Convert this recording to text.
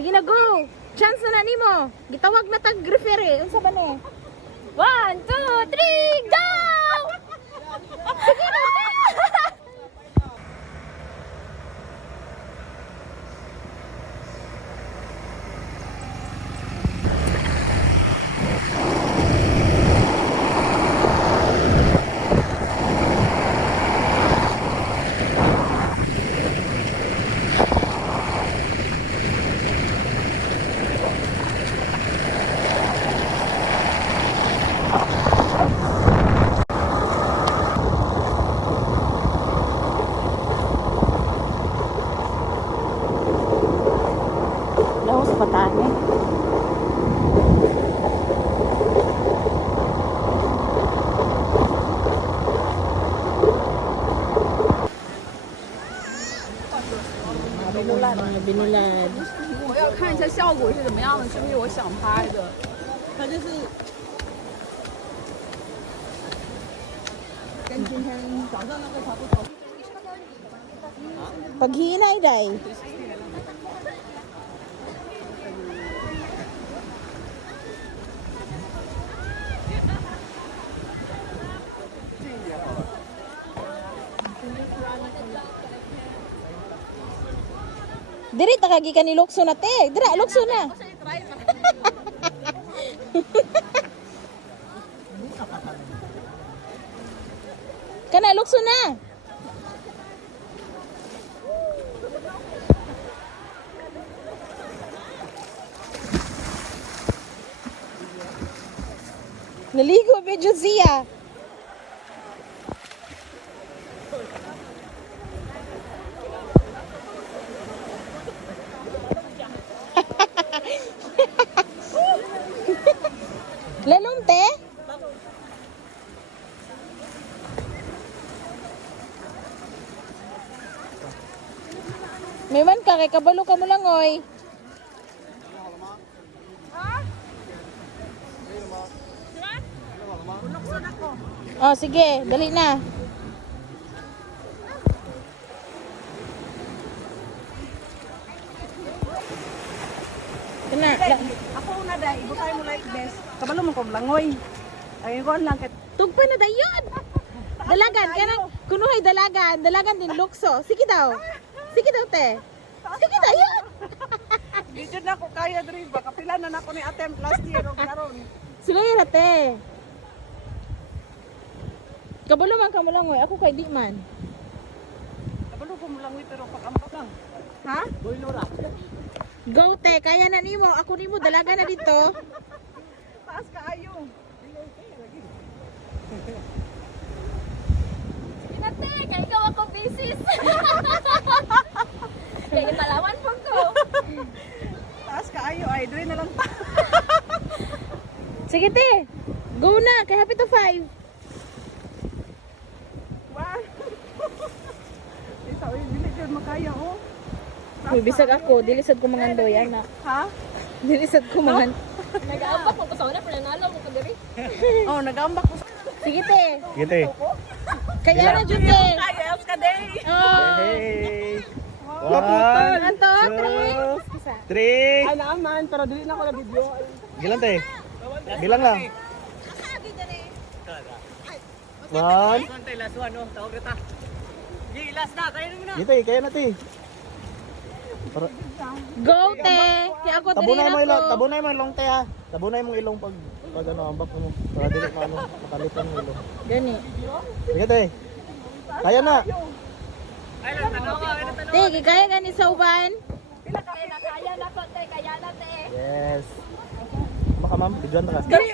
Sige na, go! Chance na nimo. Gitawag na tag-referee. Unsa ba ni? 1, 2, 3, go! Sige na! Laos patane. Binulad. 我要看一下效果是怎么样的，是不是我想拍的？它就是跟今天早上那个差不多。 Paghinay, day. Diri ta kagi ni lukso na te. Dira lukso na. Kana lukso na. Naligo medyo siya. Lalong te? May man ka kay kabalo ka mo lang oy. Oh, sige, dali na. Kana, Ako una dai, ibutay mo like best. Kabalo mo kong langoy. Ay ko lang ket. tugpa na dayon. Dalagan kana kunuhay dalagan, dalagan din lukso. Sige daw. Sige daw te. Sige dayon. Dito na ko kaya diri ba kapila na nako ni attempt last year og karon. Sila yun te. Kabalo man ka mo lang oy, ako kay di man. Kabalo ko mo langoy pero pag-ambak lang. Ha? Go te, kaya na nimo. Ako nimo dalaga na dito. Taas kaayo. Inate, kaya ikaw ako bisis. Kaya palawan po to. Taas kaayo ay diri na lang pa. Sige te. Go na, kay happy to 5. Wow. Ito ay dili jud makaya oh. Uy, bisag ako, dilisad ko mga doyan na. Ha? Dilisad ko mga. Nag-aambak mo ko sa una, pananalo mo ka diri. Oh, nagambak ko. Sige te. Gite. Kaya na jud te. Kaya else ka day. Oh. Hey. One, 2, 3. 3. Ay naaman pero dili na ko na video. Gilan te. Bilang lang. One. Gite, kaya na te. Para Go te. Kaya ako diri tabunay mo na ilong, ko. tabunay mo ilong te ha. Tabunay mo ilong pag ano ambak mo. Para dili na ano, makalitan mo ilong. Gani. Sige te. Kaya na. Te, kaya gani sa uban. Kaya na ko, te, kaya na te. Yes. Baka ma'am, bigyan ta ka. Dali.